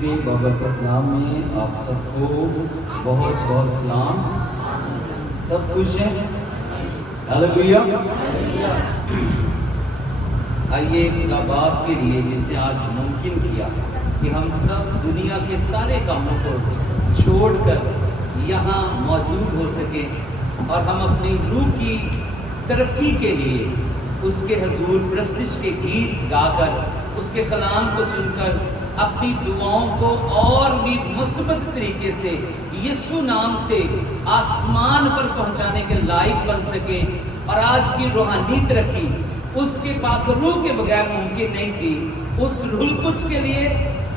کے بابرکت نام میں آپ سب کو بہت بہت سلام۔ سب خوش ہیں؟ ہلیلویا۔ آئیے خدا باپ کے لیے جس نے آج ممکن کیا کہ ہم سب دنیا کے سارے کاموں کو چھوڑ کر یہاں موجود ہو سکیں اور ہم اپنی روح کی ترقی کے لیے اس کے حضور پرستش کے گیت گا کر، اس کے کلام کو سن کر اپنی دعاؤں کو اور بھی مثبت طریقے سے یسوع نام سے آسمان پر پہنچانے کے لائق بن سکیں۔ اور آج کی روحانی ترقی اس کے پاک روح کے بغیر ممکن نہیں تھی۔ اس روح القدس کے لیے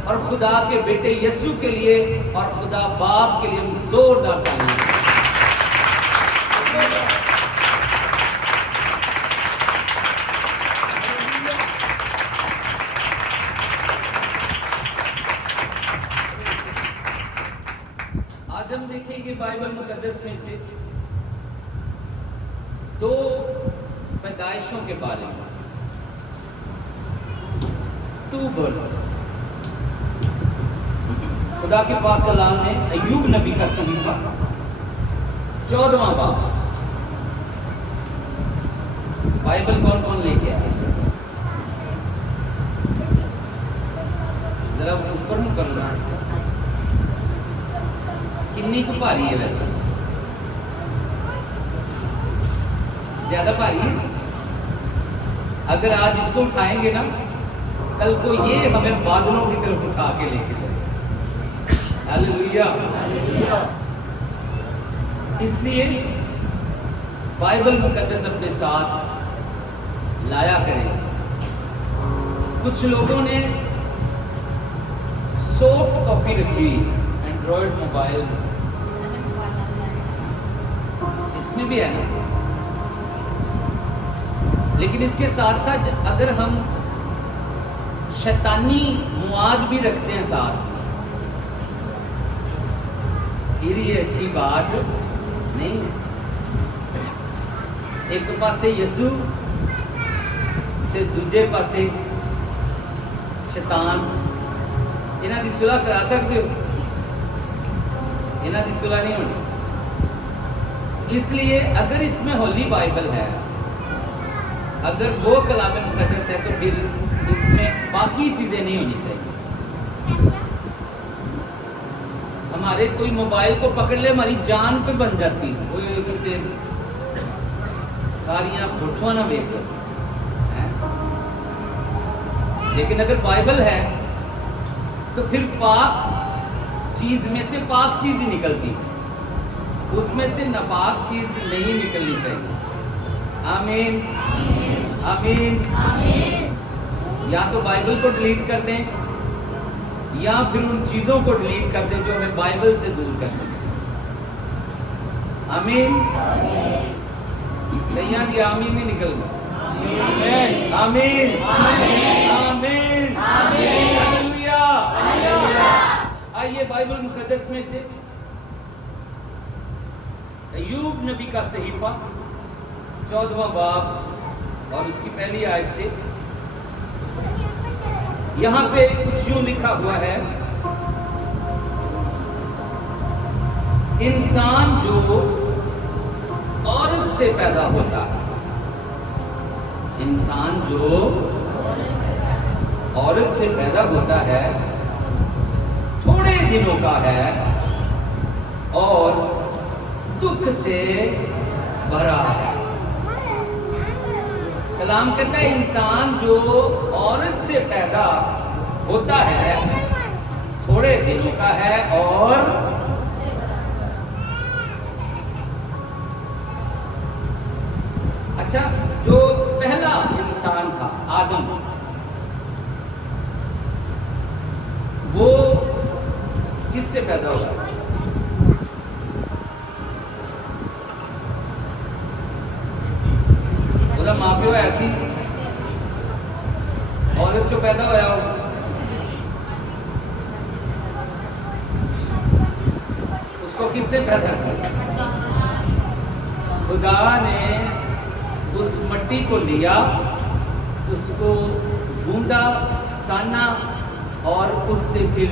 اور خدا کے بیٹے یسوع کے لیے اور خدا باپ کے لیے ہم زوردار تالیاں۔ آج ہم دیکھیں گے بائبل مقدس میں سے دو پیدائشوں کے بارے میں، ٹو برتھس۔ خدا کے پاک کلام میں ایوب نبی کا صحیفہ 14واں باب۔ بائبل کون کون لے کے آئے؟ ذرا اوپر میں کرنا، کنی کو بھاری ہے؟ ویسے زیادہ بھاری ہے؟ اگر آج اس کو اٹھائیں گے نا، کل کو یہ ہمیں بادلوں کی طرف اٹھا کے لے کے جائے۔ ہلیلویا۔ اس لیے بائبل مقدس اپنے ساتھ لایا کریں۔ کچھ لوگوں نے سافٹ کاپی رکھی اینڈرائڈ موبائل، اس میں بھی ہے نا، لیکن اس کے ساتھ ساتھ اگر ہم شیطانی مواد بھی رکھتے ہیں ساتھ، پھر یہ اچھی بات نہیں ہے۔ ایک پاسے یسوع تے دوجے پاسے شیطان، انہاں دی صلح کرا سکتے ہو؟ انہاں دی صلح نہیں ہونی۔ اس لیے اگر اس میں ہولی بائبل ہے، اگر وہ کلام مقدس ہے، تو پھر اس میں باقی چیزیں نہیں ہونی چاہیے۔ ہمارے کوئی موبائل کو پکڑ لے، ہماری جان پہ بن جاتی ہے، ساریاں فوٹوਆਂ نہ دیکھ لو۔ لیکن اگر بائبل ہے تو پھر پاک چیز میں سے پاک چیز ہی نکلتی، اس میں سے ناپاک چیز نہیں نکلنی چاہیے۔ آمین آمین۔ یا تو بائبل کو ڈیلیٹ کر دیں یا پھر ان چیزوں کو ڈیلیٹ کر دیں جو ہمیں بائبل سے دور کر دیں۔ آمین۔ کہیں بھی آمین نہیں نکل گا۔ آمین آمین ہلیلویا۔ آئیے بائبل مقدس میں سے ایوب نبی کا صحیفہ 14واں باب اور اس کی پہلی آیت سے یہاں پہ کچھ یوں لکھا ہوا ہے، انسان جو عورت سے پیدا ہوتا ہے، انسان جو عورت سے پیدا ہوتا ہے تھوڑے دنوں کا ہے اور دکھ سے بھرا ہے۔ کلام کہتا ہے انسان جو عورت سے پیدا ہوتا ہے تھوڑے دنوں کا ہے اور اچھا، جو پہلا انسان تھا آدم، وہ کس سے پیدا ہوا؟ بولا ماں پیو ایسی عورت جو پیدا ہوا ہو، اس کو کس سے پیدا کیا؟ خدا نے اس مٹی کو لیا، اس کو ڈھونڈا، سانا اور اس سے پھر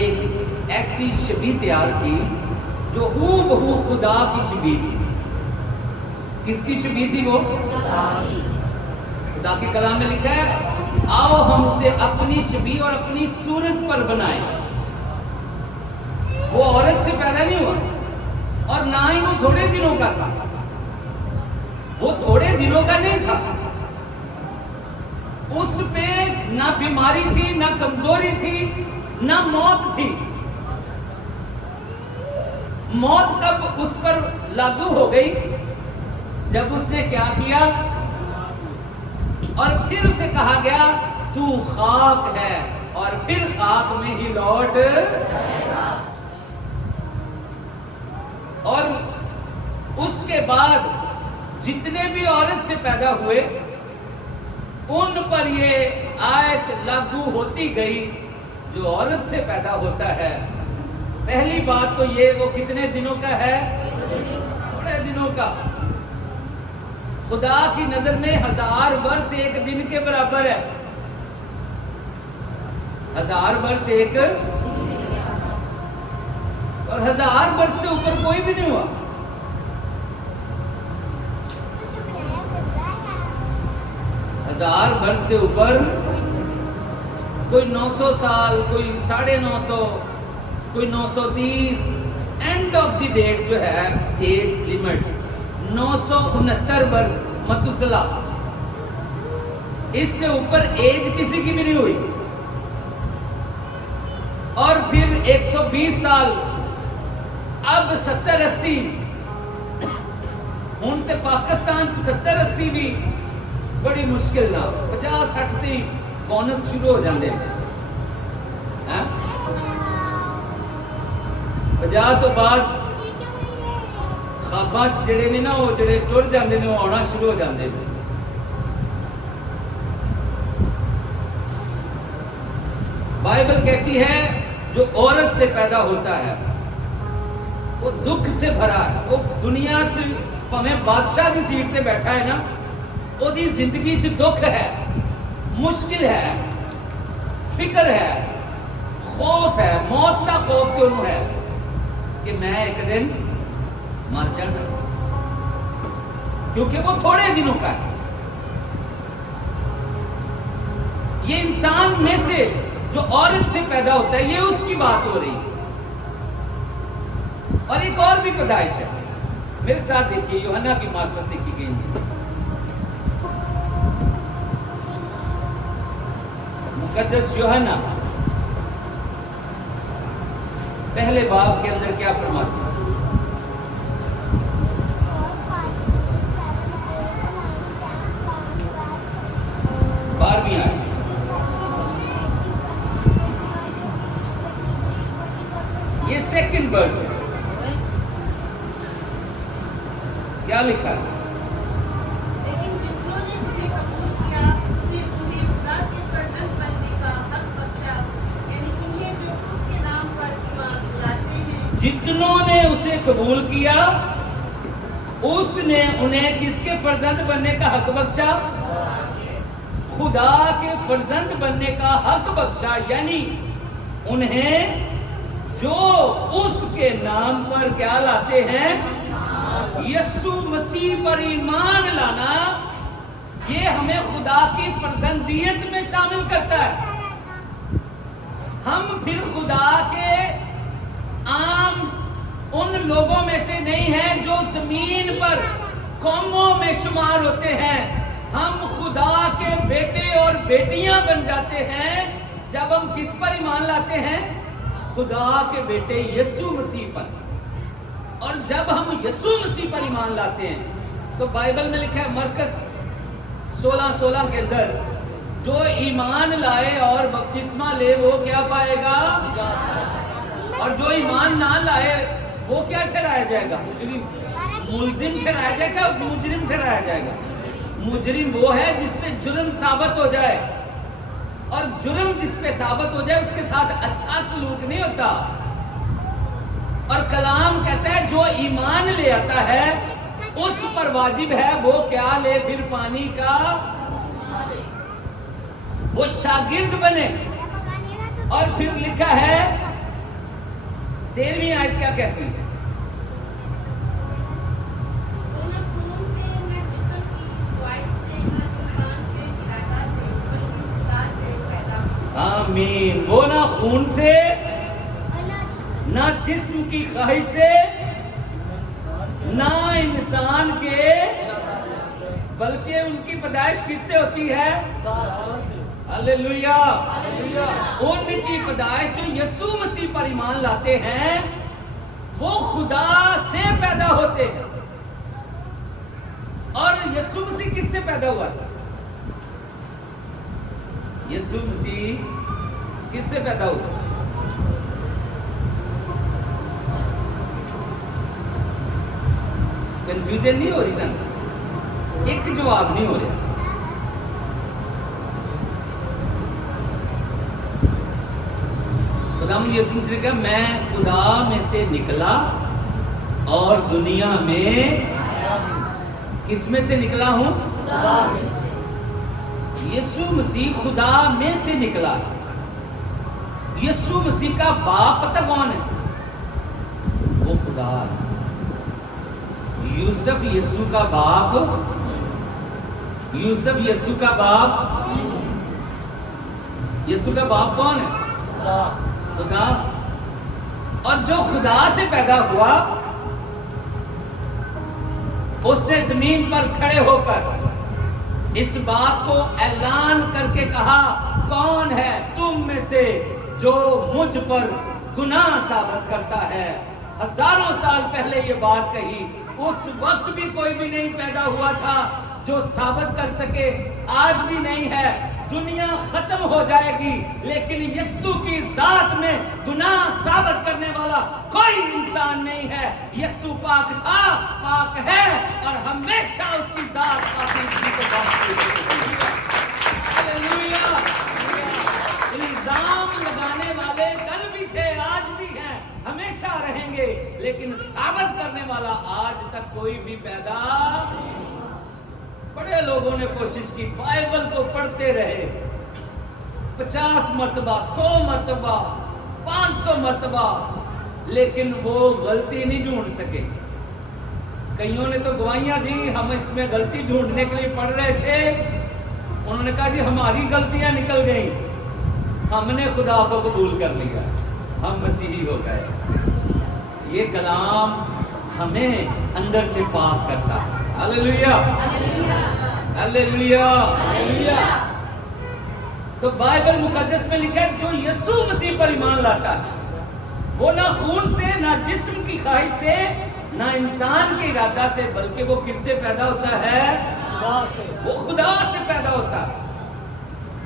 ایک ایسی شبیہ تیار کی جو ہو بہو خدا کی شبیہ تھی. کس کی شبیہ تھی وہ؟ خدا کے کلام میں لکھا ہے آؤ ہم اسے اپنی شبیہ اور اپنی صورت پر بنائیں. وہ عورت سے پیدا نہیں ہوا اور نہ ہی وہ تھوڑے دنوں کا تھا. وہ تھوڑے دنوں کا نہیں تھا. اس پہ نہ بیماری تھی، نہ کمزوری تھی، نہ موت تھی. موت کب اس پر لاگو ہو گئی؟ جب اس نے کیا کیا؟ اور پھر سے کہا گیا تو خاک ہے اور پھر خاک میں ہی لوٹ جائے گا. اور اس کے بعد جتنے بھی عورت سے پیدا ہوئے ان پر یہ آیت لاگو ہوتی گئی جو عورت سے پیدا ہوتا ہے. پہلی بات تو یہ وہ کتنے دنوں کا ہے؟ تھوڑے دنوں کا. خدا کی نظر میں 1000 برس ایک دن کے برابر ہے. 1000 برس ایک اور 1000 برس سے اوپر کوئی بھی نہیں ہوا. ہزار برس سے اوپر کوئی 900 سال، کوئی 950، کوئی 930. اینڈ آف دی ڈیٹ جو ہے ایج لیمٹ 969 برس متوسلا. اس سے اوپر ایج کسی کی بھی نہیں ہوئی. اور پھر 120 سال، اب 70-80. ہوں تے پاکستان 70-80 بھی بڑی مشکل نہ 50-60 تھی بونس شروع ہو جاندے. 50 تو بعد خواباں جڑے نے نا وہ جڑے ٹر جاندے نے وہ آنا شروع ہو جاندے. بائبل کہتی ہے جو عورت سے پیدا ہوتا ہے وہ دکھ سے بھرا ہے. وہ دنیا پاویں بادشاہ کی سیٹ تے بیٹھا ہے نا، وہ دی زندگی چ دکھ ہے، مشکل ہے، فکر ہے، خوف ہے. موت کا خوف تو انہوں ہے کہ میں ایک دن مر جانا، کیونکہ وہ تھوڑے دنوں کا ہے. یہ انسان میں سے جو عورت سے پیدا ہوتا ہے یہ اس کی بات ہو رہی. اور ایک اور بھی پیدائش ہے. میرے ساتھ دیکھیے یوحنا کی معرفت دیکھی گئی. مقدس یوحنا پہلے باب کے اندر کیا فرماتے ہیں؟ بارہویں آیت. یہ سیکنڈ برتھ ہے. کیا لکھا ہے؟ لیکن جتنوں نے اسے قبول کیا اس نے انہیں خدا کے فرزند بننے کا حق بخشا، یعنی انہیں جو اس کے نام پر ایمان لاتے ہیں. جتنوں نے اسے قبول کیا اس نے انہیں کس کے فرزند بننے کا حق بخشا؟ خدا کے فرزند بننے کا حق بخشا. یعنی انہیں جو اس کے نام پر کیا لاتے ہیں؟ یسوع مسیح پر ایمان لانا. یہ ہمیں خدا کی فرزندیت میں شامل کرتا ہے. ہم پھر خدا کے عام ان لوگوں میں سے نہیں ہیں جو زمین پر قوموں میں شمار ہوتے ہیں. ہم خدا کے بیٹے اور بیٹیاں بن جاتے ہیں جب ہم کس پر ایمان لاتے ہیں؟ خدا کے بیٹے یسوع مسیح پر. اور جب ہم یسوع مسیح پر ایمان لاتے ہیں تو بائبل میں لکھا ہے مرکز 16:16 کے اندر جو ایمان لائے اور بپتسمہ لے وہ کیا پائے گا؟ اور جو ایمان نہ لائے وہ کیا ٹھہرایا جائے گا؟ ملزم ٹھہرایا جائے گا. مجرم ٹھہرایا جائے گا. مجرم وہ ہے جس پہ جرم ثابت ہو جائے، اور جرم جس پہ ثابت ہو جائے اس کے ساتھ اچھا سلوک نہیں ہوتا. اور کلام کہتا ہے جو ایمان لے آتا ہے اس پر واجب ہے وہ کیا لے؟ پھر پانی کا وہ شاگرد بنے. اور پھر لکھا ہے 13वीं आयत क्या कहती है? वो न खून से, न जिस्म की ख्वाहिश से, न इंसान के इरादा से, बल्कि खुदा से पैदा हुआ। आमीन। वो ना खून से, ना जिस्म की ख्वाहिश से, ना इंसान के, बल्कि उनकी पैदाइश किससे होती है? हालेलुया। उनकी पैदाइश जो यीशु मसीह पर ईमान लाते हैं वो खुदा से पैदा होते हैं। और यीशु मसीह किससे पैदा हुआ था? यीशु मसीह किससे पैदा हुआ? कंफ्यूजन नहीं हो रही था? एक जवाब नहीं हो रहा। खुदावंद यीशु मसीह ने कहा मैं खुदा में से निकला और दुनिया में किस में से निकला हूं? यीशु मसीह खुदा में से निकला। यीशु मसीह का बाप पता कौन है? वो खुदा है। यूसुफ यीशु का बाप, यूसुफ यीशु का बाप, यीशु का बाप कौन है? खुदा। और जो खुदा से पैदा हुआ उसने जमीन पर खड़े होकर इस बात को ऐलान करके कहा कौन है तुम में से जो मुझ पर गुनाह साबित करता है? हजारों साल पहले ये बात कही। उस वक्त भी कोई भी नहीं पैदा हुआ था जो साबित कर सके। आज भी नहीं है। दुनिया खत्म हो जाएगी लेकिन यीशु की जात में गुनाह साबित करने वाला कोई इंसान नहीं है। यीशु पाक था, पाक है और हमेशा उसकी जात हालेलुया। इल्जाम लगाने वाले कल भी थे, आज भी हैं, हमेशा रहेंगे, लेकिन साबित करने वाला आज तक कोई भी पैदा। बड़े लोगों ने कोशिश की, बाइबल को पढ़ते रहे 50 मरतबा, 100 मरतबा, 500 मरतबा, लेकिन वो गलती नहीं ढूंढ सके। कईयों ने तो गवाहियां दी, हम इसमें गलती ढूंढने के लिए पढ़ रहे थे। उन्होंने कहा जी हमारी गलतियां निकल गई, हमने खुदा को कबूल कर लिया, हम मसीही हो गए। ये कलाम हमें अंदर से पाक करता है। Hallelujah, hallelujah. तो बाइबल मुकद्दस में लिखा है जो यीशु मसीह पर ईमान लाता है वो ना खून से, ना जिस्म की ख्वाहिश से, ना इंसान के इरादा से, बल्कि वो किससे पैदा होता है? वो खुदा से पैदा होता है।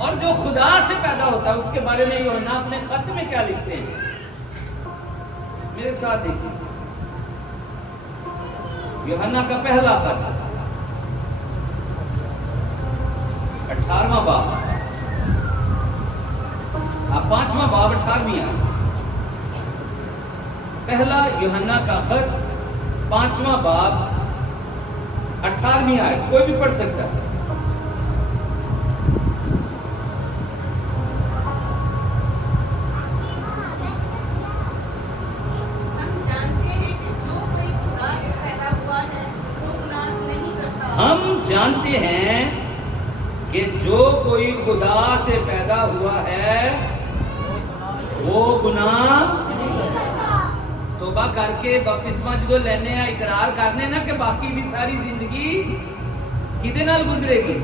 और जो खुदा से पैदा होता है उसके बारे में यूहन्ना अपने खत में क्या लिखते हैं? मेरे साथ देखिए, यूहन्ना का पहला खत 18वां बाब, 5वां बाब 18वीं आयत। पहला यूहन्ना का खत 5वां बाब 18वीं आयत, कोई भी पढ़ सकता है। हम जानते हैं कि जो कोई खुदा से पैदा हुआ है वो गुनाह तौबा करके बपतिस्मा जो लेने आ इकरार करने ना कि बाकी दी सारी जिंदगी किदे नाल गुजरेगी?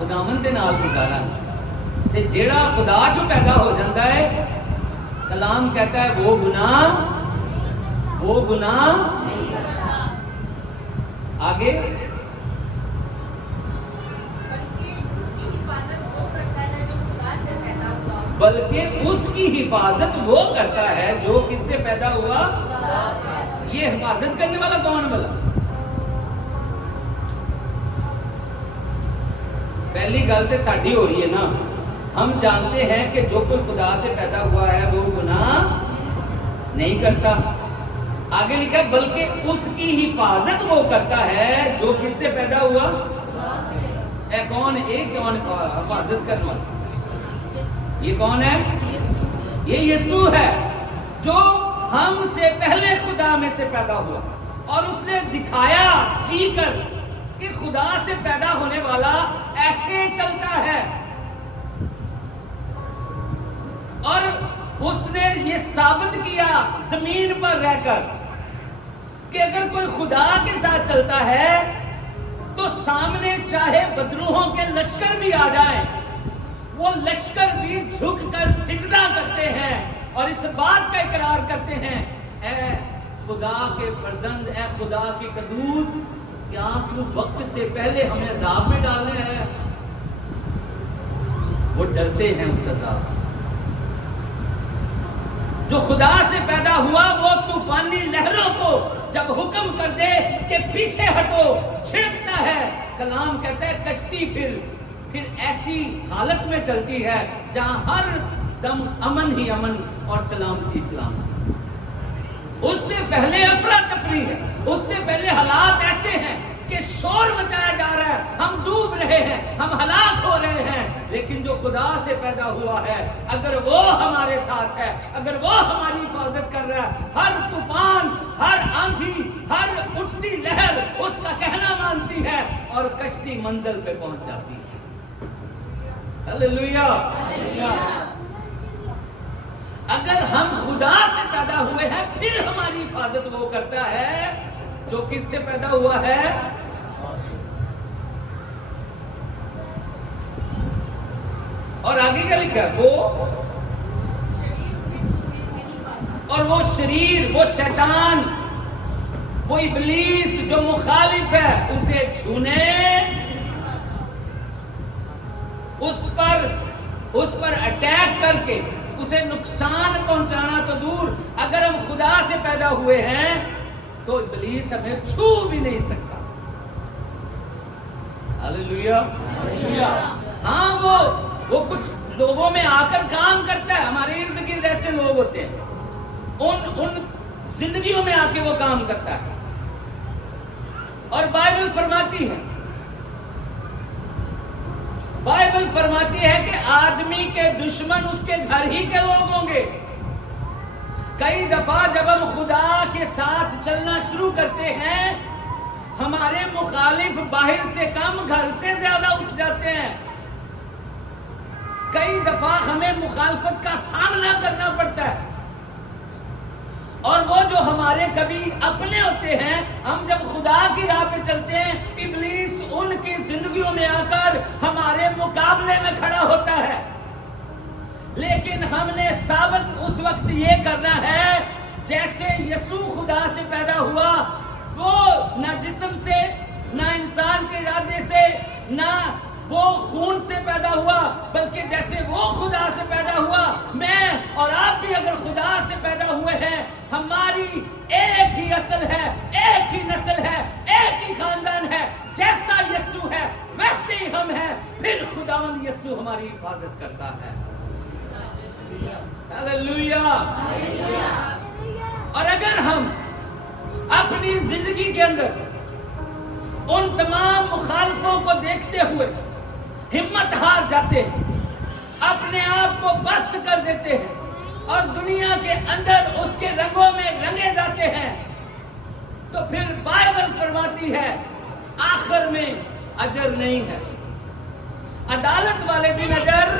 खुदावंद दे नाल गुजारा। ते जेड़ा खुदा चों पैदा हो जाता है, कलाम कहता है वो गुनाह आगे बल्कि उसकी हिफाजत वो करता है जो किससे पैदा हुआ? ये हिफाजत करने वाला कौन बोला? पहली गल तो साड़ी हो रही है ना, हम जानते हैं कि जो कोई खुदा से पैदा हुआ है वो गुनाह नहीं करता। आगे लिखा बल्कि उसकी हिफाजत वो करता है जो किससे पैदा हुआ? कौन? एक कौन हिफाजत करने वाला? ये कौन है? ये यीशु है। جو ہم سے پہلے خدا میں سے پیدا ہوا، اور اس نے دکھایا جی کر کہ خدا سے پیدا ہونے والا ایسے چلتا ہے، اور اس نے یہ ثابت کیا زمین پر رہ کر کہ اگر کوئی خدا کے ساتھ چلتا ہے تو سامنے چاہے بدروہوں کے لشکر بھی آ جائیں، وہ لشکر بھی جھک کر سجدہ کرتے ہیں اور اس بات کا اقرار کرتے ہیں، اے خدا کے فرزند، اے خدا کی قدوس، کیا تو وقت سے پہلے ہمیں عذاب میں ڈالنے ہیں؟ وہ ڈرتے ہیں اس عذاب سے۔ جو خدا سے پیدا ہوا وہ طوفانی لہروں کو جب حکم کر دے کہ پیچھے ہٹو چھڑکتا ہے، کلام کہتا ہے کشتی پھر ایسی حالت میں چلتی ہے جہاں ہر دم امن ہی امن اور سلامتی سلامتی۔ اس سے پہلے افراتفری ہے، اس سے پہلے حالات ایسے ہیں کہ شور مچایا جا رہا ہے، ہم ڈوب رہے ہیں، ہم ہلاک ہو رہے ہیں، لیکن جو خدا سے پیدا ہوا ہے اگر وہ ہمارے ساتھ ہے، اگر وہ ہماری حفاظت کر رہا ہے، ہر طوفان، ہر آندھی، ہر اٹھتی لہر اس کا کہنا مانتی ہے اور کشتی منزل پہ پہنچ جاتی ہے۔ ہلیلویا۔ اگر ہم خدا سے پیدا ہوئے ہیں پھر ہماری حفاظت وہ کرتا ہے جو کس سے پیدا ہوا ہے؟ اور آگے کیا لکھا ہے؟ وہ شریر سے چھونے نہیں پاتا، اور وہ شریر، وہ شیطان، وہ ابلیس جو مخالف ہے اسے چھونے، اس پر اٹیک کر کے اسے نقصان پہنچانا تو دور، اگر ہم خدا سے پیدا ہوئے ہیں تو ابلیس ہمیں چھو بھی نہیں سکتا۔ ہلیلویا۔ ہاں وہ کچھ لوگوں میں آ کر کام کرتا ہے، ہمارے ارد گرد ایسے لوگ ہوتے ہیں، ان زندگیوں میں آ کے وہ کام کرتا ہے، اور بائبل فرماتی ہے کہ آدمی کے دشمن اس کے گھر ہی کے لوگ ہوں گے۔ کئی دفعہ جب ہم خدا کے ساتھ چلنا شروع کرتے ہیں ہمارے مخالف باہر سے کم گھر سے زیادہ اٹھ جاتے ہیں، کئی دفعہ ہمیں مخالفت کا سامنا کرنا پڑتا ہے، اور وہ جو ہمارے کبھی اپنے ہوتے ہیں، ہم جب خدا کی راہ پہ چلتے ہیں ابلیس ان کی زندگیوں میں آ کر ہمارے مقابلے میں کھڑا ہوتا ہے، لیکن ہم نے ثابت اس وقت یہ کرنا ہے جیسے یسوع خدا سے پیدا ہوا، وہ نہ جسم سے، نہ انسان کے ارادے سے، نہ وہ خون سے پیدا ہوا، بلکہ جیسے وہ خدا سے پیدا ہوا، میں اور آپ بھی اگر خدا سے پیدا ہوئے ہیں، ہماری ایک ہی اصل ہے، ایک ہی نسل ہے، ایک ہی خاندان ہے، جیسا یسوع ہے ویسے ہی ہم ہیں، پھر خداوند یسوع ہماری حفاظت کرتا ہے۔ ہلیلویا۔ اور اگر ہم اپنی زندگی کے اندر ان تمام مخالفوں کو دیکھتے ہوئے ہمت ہار جاتے ہیں، اپنے آپ کو پست کر دیتے ہیں اور دنیا کے اندر اس کے رنگوں میں رنگے جاتے ہیں، تو پھر بائبل فرماتی ہے آخر میں اجر نہیں ہے، عدالت والے دن اجر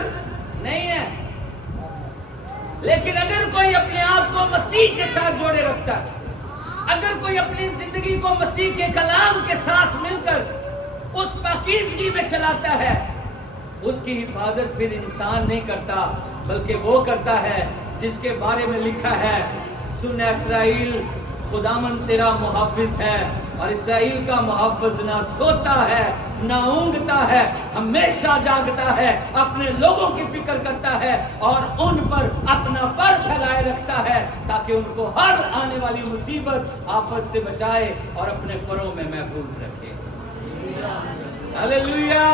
نہیں ہے۔ لیکن اگر کوئی اپنے آپ کو مسیح کے ساتھ جوڑے رکھتا ہے، اگر کوئی اپنی زندگی کو مسیح کے کلام کے ساتھ مل کر اس پاکیزگی میں چلاتا ہے، اس کی حفاظت پھر انسان نہیں کرتا بلکہ وہ کرتا ہے جس کے بارے میں لکھا ہے، سن اسرائیل، خداوند تیرا محافظ ہے، اور اسرائیل کا محافظ نہ سوتا ہے نہ اونگتا ہے، ہمیشہ جاگتا ہے، اپنے لوگوں کی فکر کرتا ہے اور ان پر اپنا پر پھیلائے رکھتا ہے تاکہ ان کو ہر آنے والی مصیبت آفت سے بچائے اور اپنے پروں میں محفوظ رکھے۔ ہلیلویا۔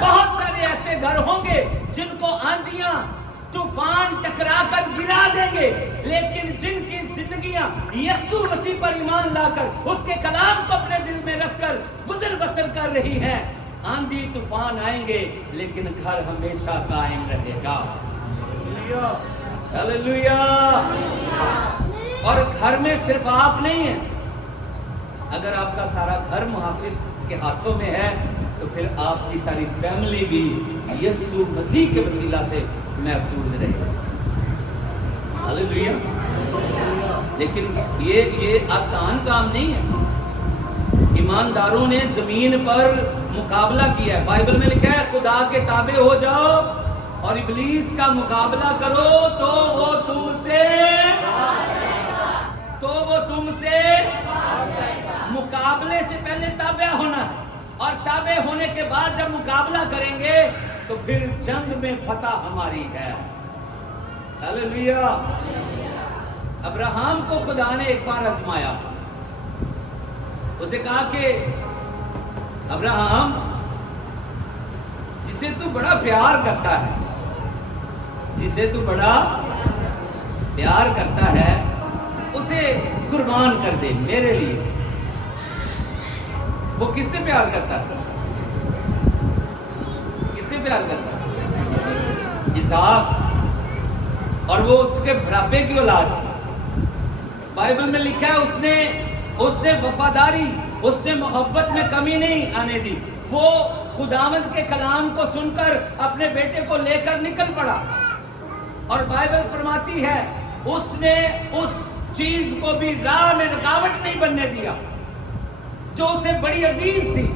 بہت سارے ایسے گھر ہوں گے جن کو آندیاں طوفان ٹکرا کر گرا دیں گے، لیکن جن کی زندگیاں یسوع مسیح پر ایمان لا کر اس کے کلام کو اپنے دل میں رکھ کر گزر بسر کر رہی ہیں، آندھی طوفان آئیں گے لیکن گھر ہمیشہ قائم رہے گا۔ हालेलुया। और घर में सिर्फ आप नहीं हैं, अगर आपका सारा घर मुहाफिज के हाथों में है तो फिर आपकी सारी फैमिली भी यीशु मसीह के वसीला से महफूज रहे। हालेलुया। लेकिन ये आसान काम नहीं है। ईमानदारों ने जमीन पर मुकाबला किया है। बाइबल में लिखा है खुदा के ताबे हो जाओ और इब्लीस का मुकाबला करो तो वो तुमसे मुकाबले से पहले ताबे होना है, और ताबे होने के बाद जब मुकाबला करेंगे तो फिर जंग में फतह हमारी है। हालेलुया। अब्राहम को खुदा ने एक बार आजमाया। उसे कहा कि अब्राहम, जिसे तू बड़ा प्यार करता है, जिसे तू बड़ा प्यार करता है, उसे कुर्बान कर दे मेरे लिए। वो किससे प्यार करता था? किससे प्यार करता था? इसहाक। और वो उसके बुढ़ापे की औलाद थी। बाइबल में लिखा है उसने वफादारी, उसने मोहब्बत में कमी नहीं आने दी। वो खुदावंद के कलाम को सुनकर अपने बेटे को लेकर निकल पड़ा। और बाइबल फरमाती है उसने उस चीज को भी राह में रुकावट नहीं बनने दिया जो उसे बड़ी अजीज थी।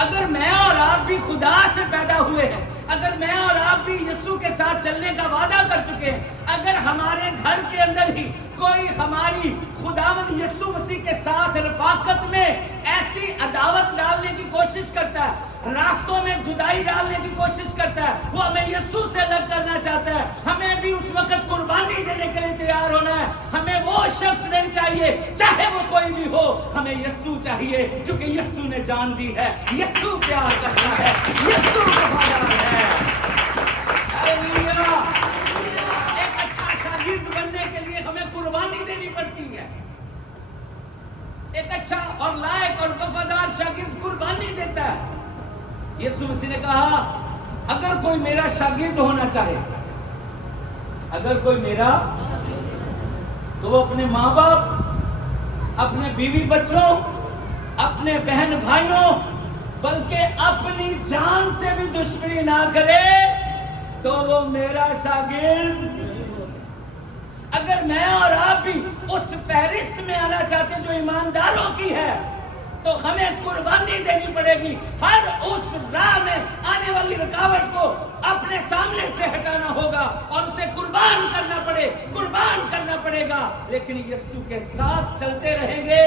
अगर मैं और आप भी खुदा से पैदा हुए हैं, अगर मैं और आप भी यीशु के साथ चलने का वादा कर चुके हैं, अगर हमारे घर के अंदर ही कोई हमारी खुदावंद यीशु मसीह के साथ रफाकत में ऐसी अदावत डालने की कोशिश करता है, रास्तों में जुदाई डालने की कोशिश करता है, वो हमें यीशु से अलग करना चाहता है, हमें भी उस वक्त कुर्बानी देने के लिए तैयार होना है। हमें वो शख्स नहीं चाहिए, चाहे वो कोई भी हो, हमें यीशु चाहिए, क्योंकि यीशु ने जान दी है, यीशु प्यार करता है, यीशु वफादार है। हालेलुया। एक अच्छा शागिर्द बनने के लिए हमें कुर्बानी देनी पड़ती है। एक अच्छा और लायक और वफादार शागिर्द कुर्बानी देता है। यीशु मसीह ने कहा अगर कोई मेरा शागिर्द होना चाहे, अगर कोई मेरा, तो वो अपने माँ बाप, अपने बीवी बच्चों, अपने बहन भाइयों, बल्कि अपनी जान से भी दुश्मनी ना करे तो वो मेरा शागिर्द। अगर मैं और आप भी उस फहरिस्त में आना चाहते हैं जो ईमानदारों की है, तो हमें कुर्बानी देनी पड़ेगी। हर उस राह में आने वाली रुकावट को अपने सामने से हटाना होगा और उसे कुर्बान करना पड़ेगा। लेकिन यीशु के साथ चलते रहेंगे,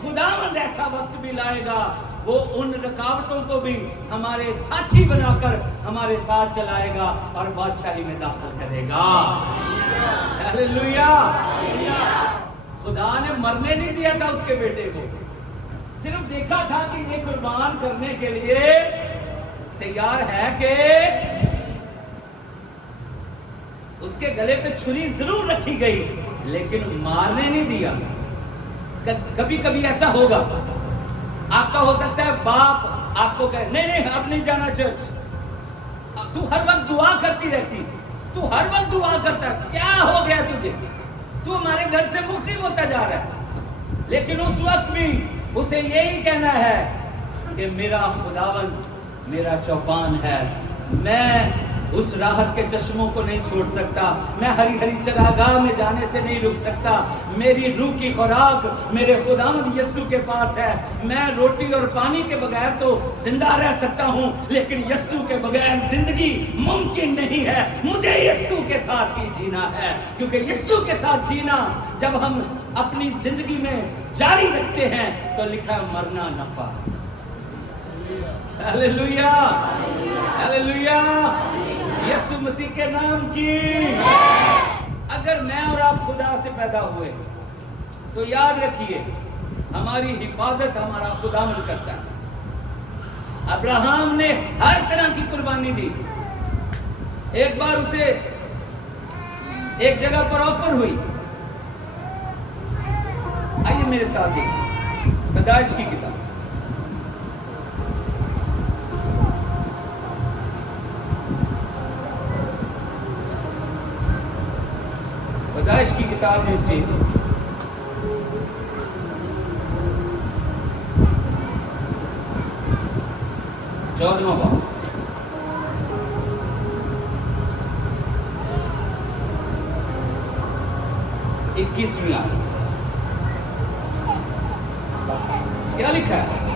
खुदावंद ऐसा वक्त भी लाएगा, वो उन रुकावटों को भी हमारे साथी बनाकर हमारे साथ चलाएगा और बादशाही में दाखिल करेगा। हालेलुया। खुदा ने मरने नहीं दिया था उसके बेटे को, सिर्फ देखा था कि ये कुर्बान करने के लिए तैयार है कि उसके गले पे छुरी जरूर रखी गई, लेकिन मारने नहीं दिया। कभी कभी ऐसा होगा, आपका हो सकता है बाप आपको कहे नहीं अब नहीं जाना चर्च, तू हर वक्त दुआ करती रहती, तू हर वक्त दुआ करता, क्या हो गया तुझे, तू हमारे घर से मुक्तिब होता जा रहा है। लेकिन उस वक्त भी उसे यही कहना है कि मेरा खुदावंद मेरा चौपान है, मैं उस राहत के चश्मों को नहीं छोड़ सकता, मैं हरी हरी चरागाह में जाने से नहीं रुक सकता, मेरी रूह की खुराक मेरे खुदावंद यीशु के पास है। मैं रोटी और पानी के बगैर तो जिंदा रह सकता हूँ, लेकिन यीशु के बगैर जिंदगी मुमकिन नहीं है। मुझे यीशु के साथ ही जीना है, क्योंकि यीशु के साथ जीना जब हम अपनी जिंदगी में जारी रखते हैं तो लिखा मरना न पाए। हालेलुया, हालेलुया, यीशु मसीह के नाम की। अगर मैं और आप खुदा से पैदा हुए तो याद रखिए हमारी हिफाजत हमारा खुदावंद करता है। अब्राहम ने हर तरह की कुर्बानी दी। एक बार उसे एक जगह पर ऑफर हुई, आइए मेरे साथ देखिए पैदाइश की किताब, किताब में से चौदहवां बाब 21वीं आयत क्या लिखा है?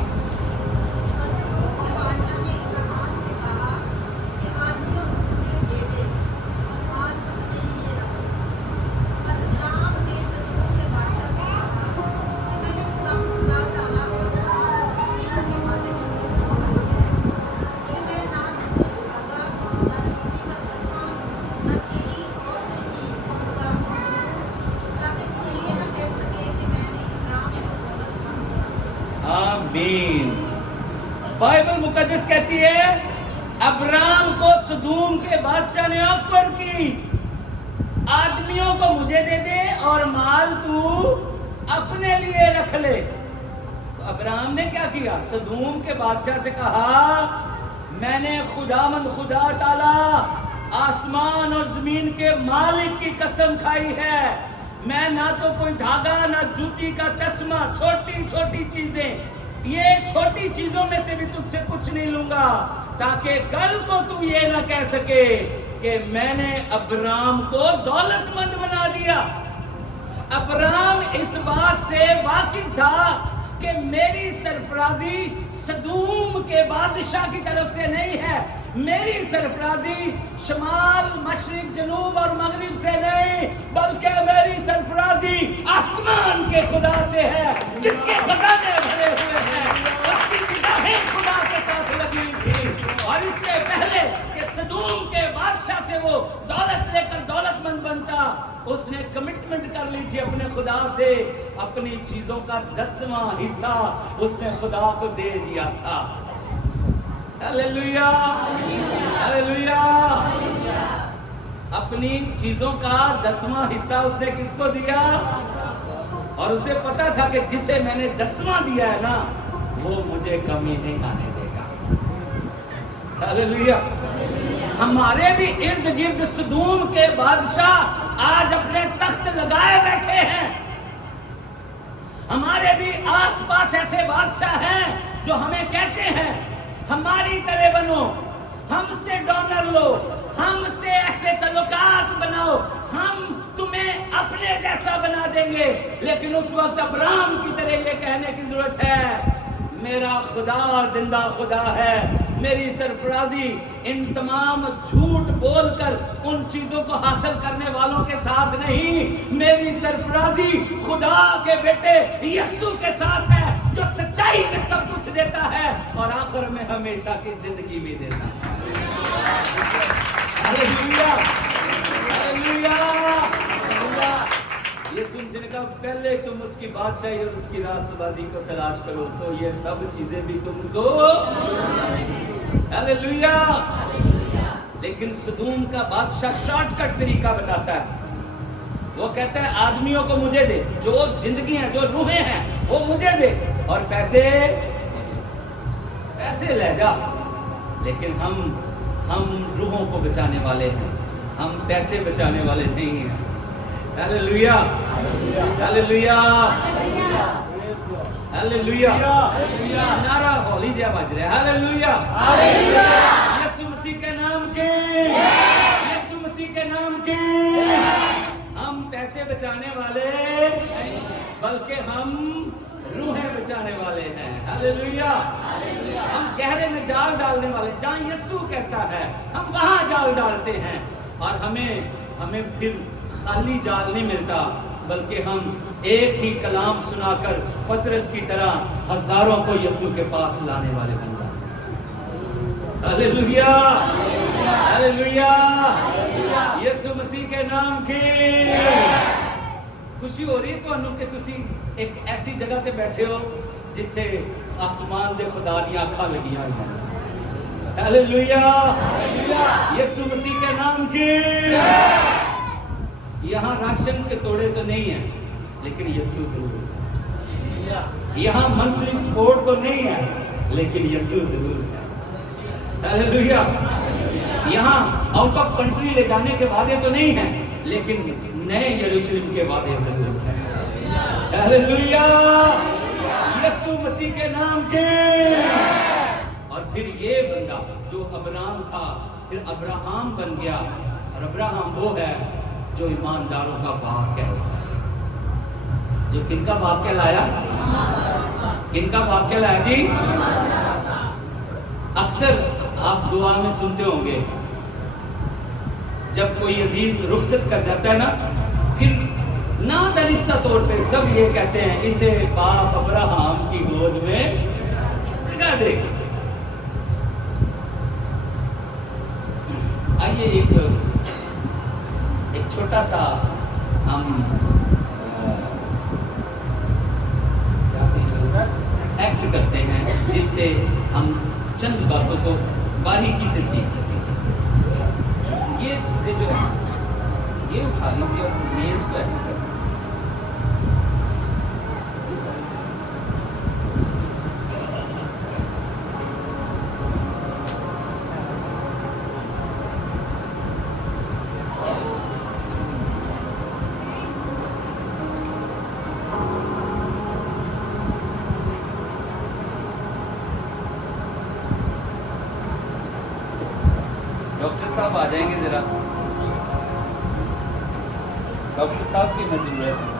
आमीन। बाइबल मुकद्दस कहती है अब्राम को सदूम के बादशाह ने ऑफर की, आदमियों को मुझे दे दे और माल तू अपने लिए रख ले। तो अब्राम ने क्या किया? सदूम के बादशाह से कहा, मैंने खुदामंद खुदा ताला आसमान और जमीन के मालिक की कसम खाई है, मैं ना तो कोई धागा ना जूती का तस्मा, छोटी छोटी चीजें, ये छोटी चीजों में से भी तुझसे कुछ नहीं लूंगा, ताकि कल को तू ये ना कह सके कि मैंने अब्राम को दौलतमंद बना दिया। अब्राम इस बात से वाकिफ था कि मेरी सरफराजी सदूम के बादशाह की तरफ से नहीं है, मेरी सरफराजी शमाल मशरिक जनूब और मगरिब से नहीं, बल्कि मेरी सरफराजी आसमान के खुदा से है, जिसके खजाने भरे हुए हैं, उसकी निगाहें खुदा के साथ लगी थी। और इससे पहले कि सदूम के बादशाह से वो दौलत लेकर दौलतमंद बनता, उसने कमिटमेंट कर ली थी अपने खुदा से, अपनी चीजों का 10वां हिस्सा उसने खुदा को दे दिया था। Hallelujah, hallelujah. अपनी चीजों का 10वां हिस्सा उसने किसको दिया? और उसे पता था कि जिसे मैंने 10वां दिया है ना, वो मुझे कमी नहीं आने देगा। हालेलुया। हमारे भी इर्द गिर्द सदूम के बादशाह आज अपने तख्त लगाए बैठे हैं। हमारे भी आसपास ऐसे बादशाह हैं जो हमें कहते हैं हमारी तरह बनो, हमसे डोनर लो, हमसे ऐसे तल्लुकात बनाओ, हम तुम्हें अपने जैसा बना देंगे। लेकिन उस वक्त अब्राम की तरह ये कहने की जरूरत है, मेरा खुदा जिंदा खुदा है, मेरी सरफराजी इन तमाम झूठ बोलकर उन चीजों को हासिल करने वालों के साथ नहीं, मेरी सरफराजी खुदा के बेटे यीशु के साथ है, जो सच्चाई में सब कुछ देता है और आखिर में हमेशा की जिंदगी भी देता है। Hallelujah, hallelujah, hallelujah. यीशु मसीह ने कहा पहले तुम उसकी बादशाही और उसकी रास्तबाजी को तलाश करो तो ये सब चीजें भी तुमको। हालेलुया। लेकिन सदूम का बादशाह शॉर्टकट तरीका बताता है, वो कहता है आदमियों को मुझे दे, जो जिंदगी है, जो रूहें हैं वो मुझे दे, और पैसे ले जा। लेकिन हम रूहों को बचाने वाले हैं, हम पैसे बचाने वाले नहीं हैं। Hallelujah, hallelujah, hallelujah. नारा बोली जा बज रहे, हालेलुया, यीशु मसीह के नाम के, यीशु मसीह के नाम के। हम पैसे बचाने वाले बल्कि हम रूहें बचाने वाले हैं। हालेलुया। हम गहरे में जाल डालने वाले, जहाँ यीशु कहता है हम वहां जाल डालते हैं, और हमें फिर खाली जाल नहीं मिलता, बल्कि हम एक ही कलाम सुनाकर पतरस की तरह हजारों को यीशु के पास लाने वाले बन जाते। हालेलुया, हालेलुया, यीशु मसीह के नाम की। खुशी हो रही है ਤੁਹਾਨੂੰ कि तुसी एक ऐसी जगह ते बैठे हो जिथे आसमान दे खुदा दी आंखां लगियां हैं। हालेलुया, यीशु मसीह के नाम की। यहाँ राशन के तोड़े तो नहीं है, लेकिन यीशु जरूर है। यहाँ मंथली सपोर्ट तो नहीं है, लेकिन यीशु जरूर है। हालेलुया। यहाँ आउट ऑफ कंट्री ले जाने के वादे तो नहीं है, लेकिन नए यरूशलेम के वादे ज़रूर हैं। हालेलुया, यीशु मसीह के नाम के। और फिर ये बंदा जो अब्राहम था, फिर अब्राहम बन गया, और अब्राहम वो है जो ईमानदारों का बाप कहलाया। जो किनका बाप कहलाया? किनका बाप कहलाया जी? अक्सर आप दुआ में सुनते होंगे, जब कोई अजीज रुखसत कर जाता है ना, फिर ना दानिस्ता तौर पे सब ये कहते हैं, इसे बाप अब्राहम की गोद में लगा दे। आइए एक छोटा सा हम एक्ट करते हैं, जिससे हम चंद बातों को बारीकी से सीख सकें। ये चीजें जो ये उठा लीजिए और मेज को ऐसे कर डॉक्टर साहब आ जाएंगे जरा। डॉक्टर साहब की मैं जरूरत है।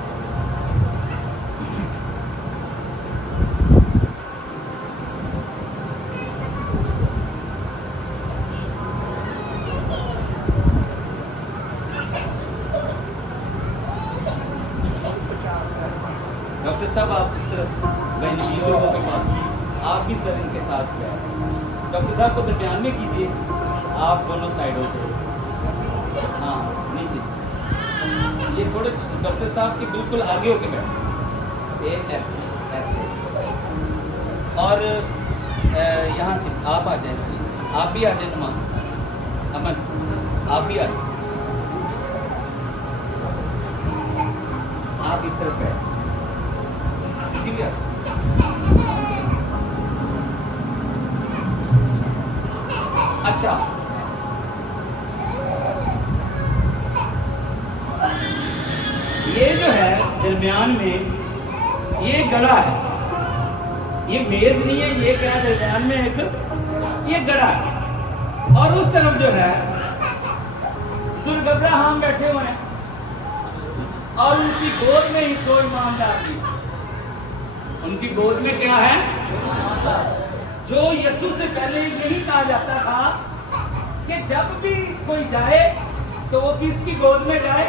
डॉक्टर साहब आप इस तरफ लोगों के पास, आप भी सर इनके साथ प्रयास। डॉक्टर साहब को दरमियान में कीजिए, आप दोनों साइडों पे, हाँ नीचे, ये थोड़े डॉक्टर साहब के बिल्कुल आगे होके बैठे, ये ऐसे ऐसे। और यहाँ से आप आ जाए प्लीज, आप भी आ जाए। अमन आप भी आ जाए, आप इस तरफ बैठ, इसी भी आ। अच्छा, ये जो है दरमियान में ये गड़ा है, ये मेज नहीं है, ये क्या दरमियान में एक ये गड़ा है। और उस तरफ जो है बुजुर्ग अब्राहम बैठे हुए हैं, और उनकी गोद में ही दो ईमानदार भी। उनकी गोद में क्या है? जो यीशु से पहले यही कहा जाता था कि जब भी कोई जाए तो वो किसकी गोद में जाए?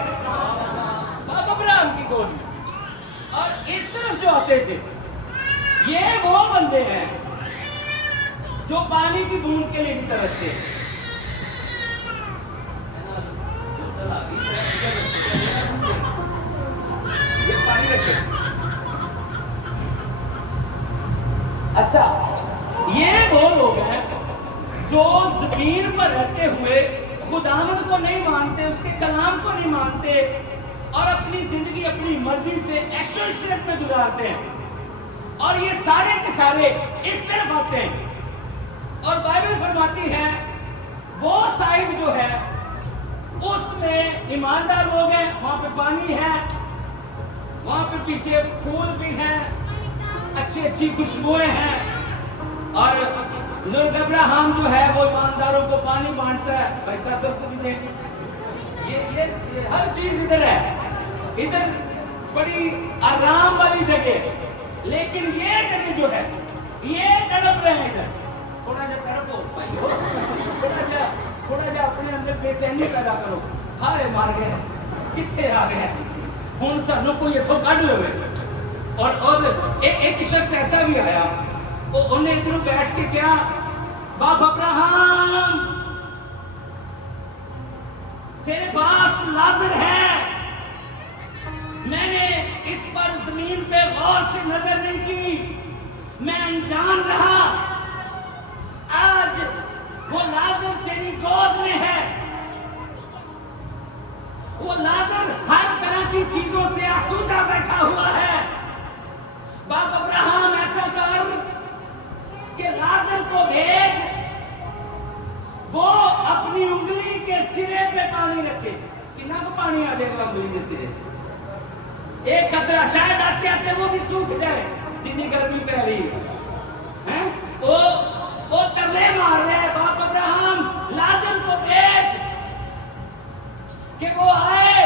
बाप अब्राहम की गोद में। और इस तरफ जो आते थे, ये वो बंदे हैं जो पानी की बूंद के लिए भी तरसते। ये पानी रखे। अच्छा, ये वो लोग हैं जो जमीन पर रहते हुए खुदावंद को नहीं मानते, उसके कलाम को नहीं मानते, और अपनी जिंदगी अपनी मर्जी से ऐशो-इशरत में गुजारते हैं। और ये सारे के सारे इस तरफ आते हैं। और बाइबल फरमाती है वो साइड जो है उसमें ईमानदार लोग हैं, वहां पे पानी है, वहां पे पीछे फूल भी हैं, अच्छी अच्छी खुशबुएं हैं। और बुजुर्ग अब्राहम जो है वो ईमानदारों को पानी बांटता है, पैसा तो भी दे। ये हर चीज इधर है, इधर बड़ी आराम वाली जगह। लेकिन ये जगह जो है ये तड़प रहे हैं इधर। थोड़ा जा तड़पो भाई, थोड़ा जा अपने अंदर बेचैनी पैदा करो। हाय मार गए, किथे आ गए, हुण सानू कोई इथों कढ लवे। और एक शख्स ऐसा भी आया, उन्हें इधर बैठ के क्या, बाप अब्राहम तेरे पास लाजर है, मैंने इस पर जमीन पे गौर से नजर नहीं की, मैं अनजान रहा, आज वो लाजर तेरी गोद में है। वो लाजर हर तरह की चीजों से आसूदा बैठा हुआ है। बाप अब्राहम ऐसा कर कि लाजर को भेज, वो अपनी उंगली के सिरे पे पानी रखे। कितना को पानी आ जाएगा उंगली जैसे? कतरा शायद आते आते वो भी सूख जाए, जितनी गर्मी पै रही है। वो तरले मार रहे हैं, बाप अब्राहम लाजर को भेज कि वो आए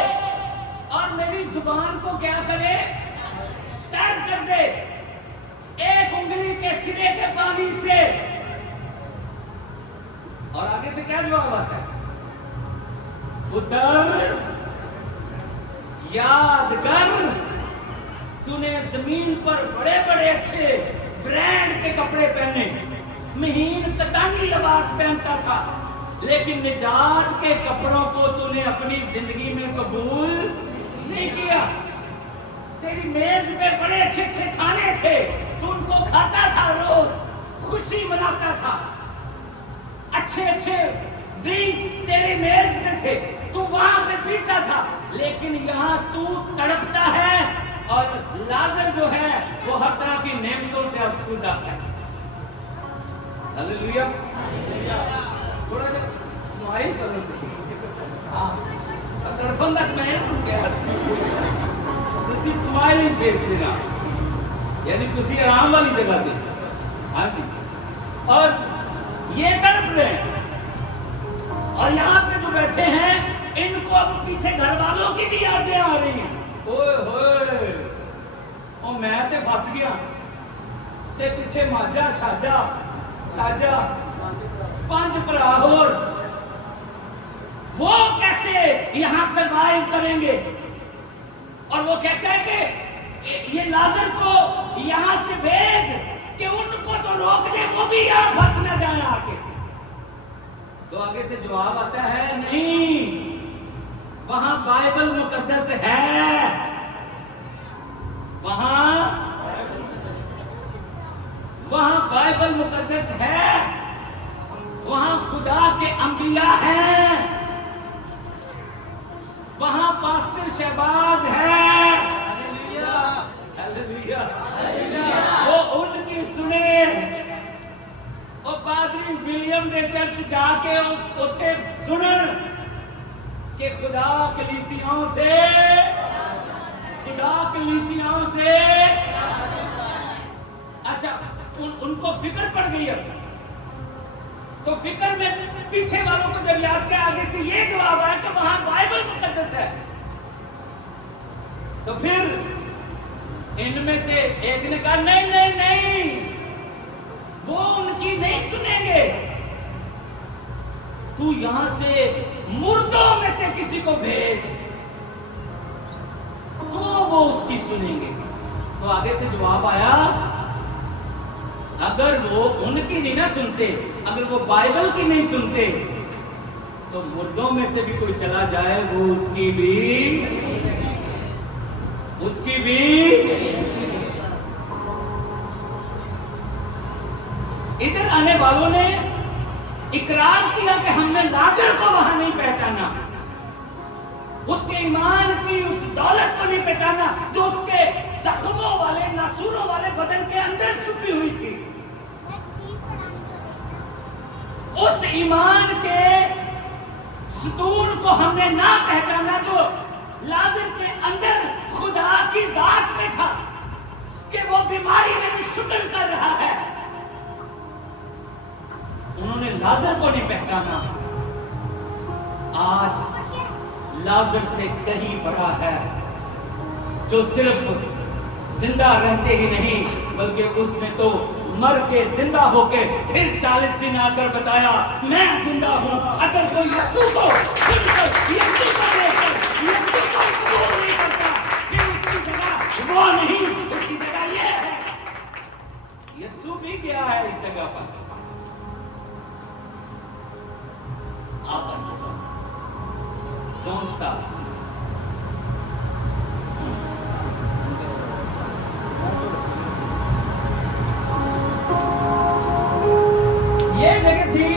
और मेरी जुबान को क्या करे, तर कर दे एक उंगली के सिरे के पानी से। और आगे से क्या जवाब आता है, उतर, याद कर तूने जमीन पर बड़े बड़े अच्छे ब्रांड के कपड़े पहने, महीन कतानी लिबास पहनता था, लेकिन निजात के कपड़ों को तूने अपनी जिंदगी में कबूल नहीं किया। तेरी मेज पे बड़े अच्छे अच्छे खाने थे, तू उनको खाता था, रोज खुशी मनाता था, अच्छे अच्छे ड्रिंक्स तेरी मेज पे थे, तू वहां पे पीता था, लेकिन यहाँ तू तड़पता है और लाजर जो है वो हर तरह की नेमतों से आसूदा है। हालेलुया। थोड़ा सा स्माइल करो किसी को। हाँ, तड़फन तक मैं क्या तुसी स्माइलिंग फेस देना, यानी तुसी आराम वाली जगह दे। हाँ जी। और ये तड़प रहे हैं, और यहाँ पे जो बैठे हैं इनको अब पीछे घर वालों की भी यादें आ रही हैं। ओए होए, ओ मैं ते फस गया, ते पीछे माजा शाजा ताजा 5 भरा होर, वो कैसे यहाँ सरवाइव करेंगे। और वो कहता है कि ये लाजर को यहाँ से भेज कि उनको तो रोक दे, वो भी यहाँ फंस न जाए आके। तो आगे से जवाब आता है, नहीं, वहां बाइबल मुकद्दस है, वहां बाइबल मुकद्दस है, वहां खुदा के अंबिया हैं, वहां पास्टर शहबाज है, हालेलुया, वो उनकी सुने। और पादरी विलियम दे चर्च जाके उठे सुनन कि खुदा कलीसियाओं से अच्छा उनको फिक्र पड़ गई। अब तो फिक्र में पीछे वालों को जब याद किया, आगे से ये जवाब आया कि वहां बाइबल मुकद्दस है। तो फिर इनमें से एक ने कहा, नहीं नहीं नहीं, वो उनकी नहीं सुनेंगे, तू यहां से मुर्दों में से किसी को भेज, तो वो उसकी सुनेंगे। तो आगे से जवाब आया, अगर वो उनकी नहीं ना सुनते, अगर वो बाइबल की नहीं सुनते, तो मुर्दों में से भी कोई चला जाए, वो उसकी भी इधर आने वालों ने इकरार किया कि हमने लाजर को वहां नहीं पहचाना, उसके ईमान की उस दौलत को नहीं पहचाना जो उसके जख्मों वाले नासूरों वाले बदन के अंदर छुपी हुई थी। उस ईमान के सुतून को हमने ना पहचाना जो लाजर के अंदर खुदा की जात में था, कि वो बीमारी में भी शुक्र कर रहा है। उन्होंने लाजर को नहीं पहचाना। आज लाजर से कहीं बड़ा है, जो सिर्फ जिंदा रहते ही नहीं, बल्कि उसने तो मर के जिंदा होके फिर 40 दिन आकर बताया, मैं जिंदा हूं। अगर कोई यीशु को सुनकर, यीशु को देखकर, यीशु को कबूल नहीं करता, फिर उसकी जगह वो नहीं, उसकी जगह ये है। यीशु भी गया है इस जगह पर। आप जॉन स्टार ये जगह थी।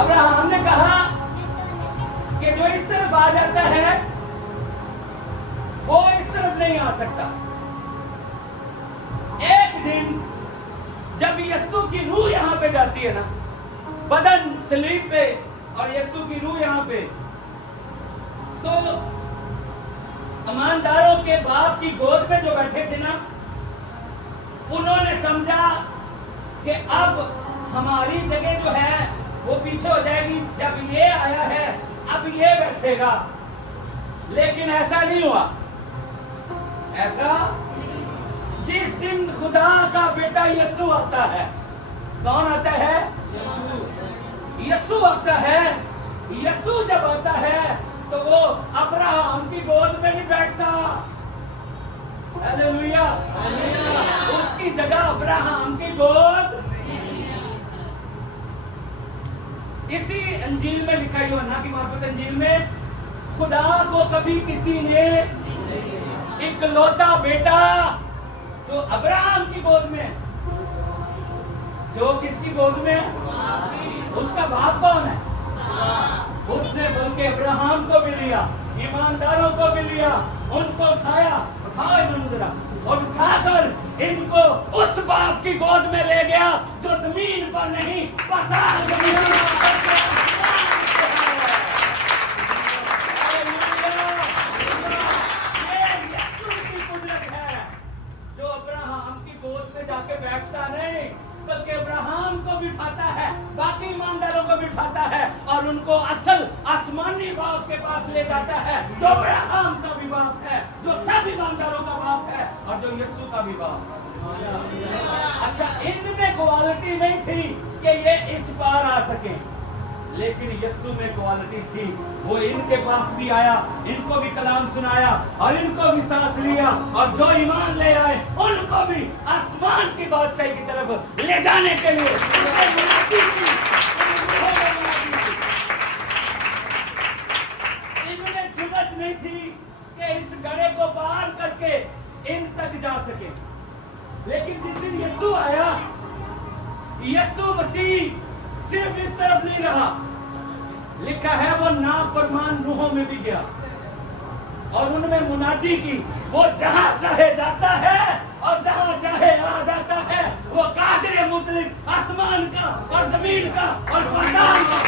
अब्राहम ने कहा कि जो इस तरफ आ जाता है वो इस तरफ नहीं आ सकता। एक दिन जब यीशु की रूह यहां पे जाती है ना, बदन सलीब पे और यीशु की रूह यहां पे, तो ईमानदारों के बाप की गोद में जो बैठे थे ना, उन्होंने समझा कि अब हमारी जगह जो है वो पीछे हो जाएगी, जब ये आया है अब ये बैठेगा। लेकिन ऐसा नहीं हुआ। ऐसा जिस दिन खुदा का बेटा यीशु आता है, कौन आता है? यीशु आता है। यीशु जब आता है तो वो अब्राहम की गोद में नहीं बैठता। हालेलुया। उसकी जगह अब्राहम की गोद। इसी अंजील में लिखा, यूहन्ना की मार्फत अंजील में, खुदा को कभी किसी ने इकलौता बेटा जो अब्राहम की गोद में, जो किसकी गोद में, उसका बाप कौन है? उसने बल्कि अब्राहम को भी लिया, ईमानदारों को भी लिया, उनको उठाया, उठाओ इन्होंने जरा, और उठाकर इनको उस बाप की गोद में ले गया जो जमीन पर नहीं पाताल में है। जाके बैठता नहीं, बल्कि अब्राहम को भी उठाता है, बाकी ईमानदारों को भी उठाता है और उनको असल आसमानी बाप के पास ले जाता है, जो अब्राहम का भी बाप है, जो सब ईमानदारों का बाप है और जो यीशु का भी बाप है। अच्छा, इनमें क्वालिटी नहीं थी कि ये इस पार आ सके, लेकिन यीशु में क्वालिटी थी। वो इनके पास भी आया, इनको भी कलाम सुनाया और इनको भी साथ लिया, और जो ईमान ले आए उनको भी आसमान की बादशाही की तरफ ले जाने के लिए इनमें जुर्रत नहीं थी कि इस गड्ढे को पार करके इन तक जा सके। लेकिन जिस दिन यीशु आया, यीशु मसीह सिर्फ इस तरफ नहीं रहा, लिखा है वो नाफरमान रूहों में भी गया और उनमें मुनादी की, वो जहां चाहे जाता है और जहां चाहे आ जाता है। वो कादिर मुतलिक आसमान का और जमीन का और पाताल का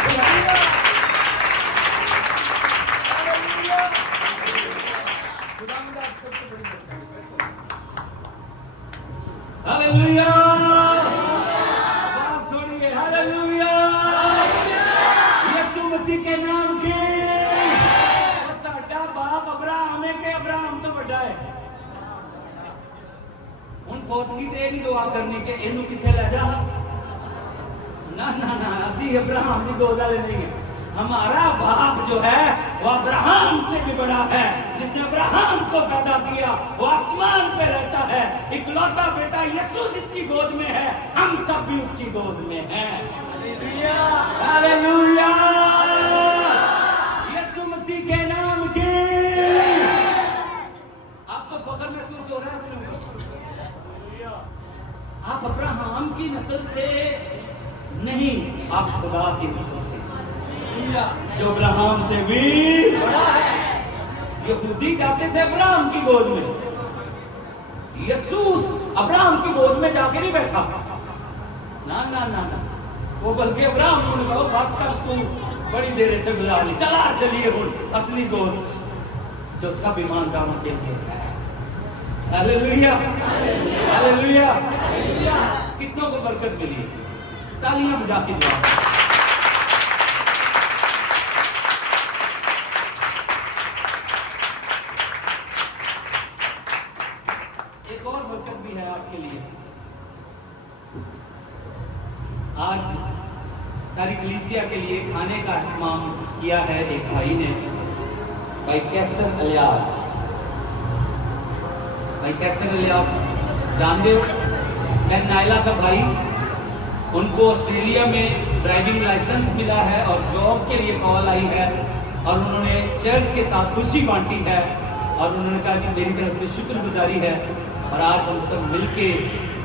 हालेलुया। आवाज थोड़ी है, हालेलुया। यीशु मसीह के नाम की। और साडा बाप अब्राहम है कि अब्राहम तो बड़ा है। उन फौत की ते नहीं दुआ करनी कि इनू किथे ले जा। ना ना ना, असी अब्राहम की गोद वाले नहीं है। हमारा बाप जो है वो अब्राहम से भी बड़ा है, जिसने अब्राहम को पैदा किया, वो आसमान पे रहता है। इकलौता बेटा यीशु जिसकी गोद में है, हम सब भी उसकी गोद में हैं। हालेलुया। यीशु मसीह के नाम की। आपको फख्र महसूस हो रहा है? आप अब्राहम की नस्ल से नहीं, आप खुदा की नस्ल से, जो अब्राहम से भी बड़ा है। यहूदी जाते थे अब्राहम की गोद में, यीशु अब्राहम की गोद में जाके नहीं बैठा। ना ना ना ना, वो बल्कि अब्राहम ने कहा बस कर, तू बड़ी देर से गुजारी, चला चलिए हुन असली गोद जो सब ईमानदारों के लिए है। Hallelujah, hallelujah. कितनों को बरकत मिली, तालियां बजा के दुआ। एक और बरकत भी है आपके लिए। आज सारी कलीसिया के लिए खाने का इंतजाम किया है एक भाई ने, भाई कैसर इलियास। भाई कैसर इलियास जानते हो, नायला का भाई, उनको ऑस्ट्रेलिया में ड्राइविंग लाइसेंस मिला है और जॉब के लिए कॉल आई है, और उन्होंने चर्च के साथ खुशी बांटी है और उन्होंने कहा कि मेरी तरफ से शुक्रगुजारी है और आज हम सब मिलके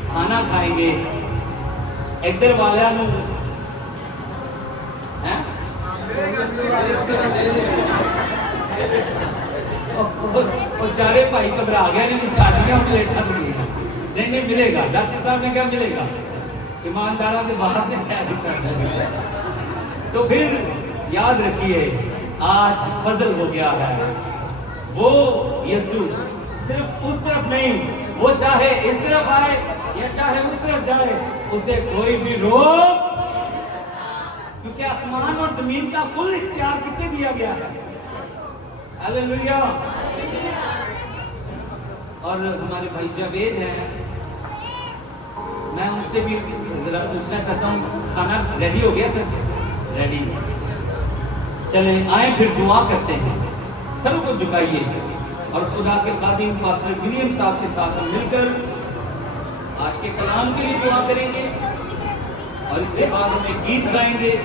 खाना खाएंगे। इधर वाले चारे भाई घबरा गया, नहीं साड़ियां प्लेटा नहीं नहीं मिलेगा। डॉक्टर साहब ने क्या मिलेगा, ईमानदारा के बाहर ने क्या दिखा। तो फिर याद रखिए आज फजल हो गया है, وہ یسوع صرف اس طرف نہیں، وہ چاہے اس طرف آئے یا چاہے اس طرف جائے، اسے کوئی بھی روک، کیونکہ آسمان اور زمین کا کل اختیار کسے دیا گیا ہے؟ ہاللیلویا۔ اور ہمارے بھائی جاوید ہیں، میں ان سے بھی ذرا پوچھنا چاہتا ہوں، کھانا ریڈی ہو گیا سر؟ ریڈی؟ چلیں آئیں پھر دعا کرتے ہیں، سر کو جھکائیے اور خدا کے خادم پاسٹر ولیم صاحب کے ساتھ ہم مل کر آج کے کلام کے لیے دعا کریں گے، اور اس کے بعد ہم ایک گیت گائیں گے۔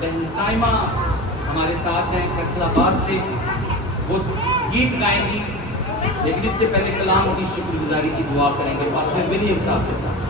بہن سائمہ ہمارے ساتھ ہیں فیصل آباد سے، وہ گیت گائیں گی، لیکن اس سے پہلے کلام کی شکر گزاری کی دعا کریں گے پاسٹر ولیم صاحب کے ساتھ۔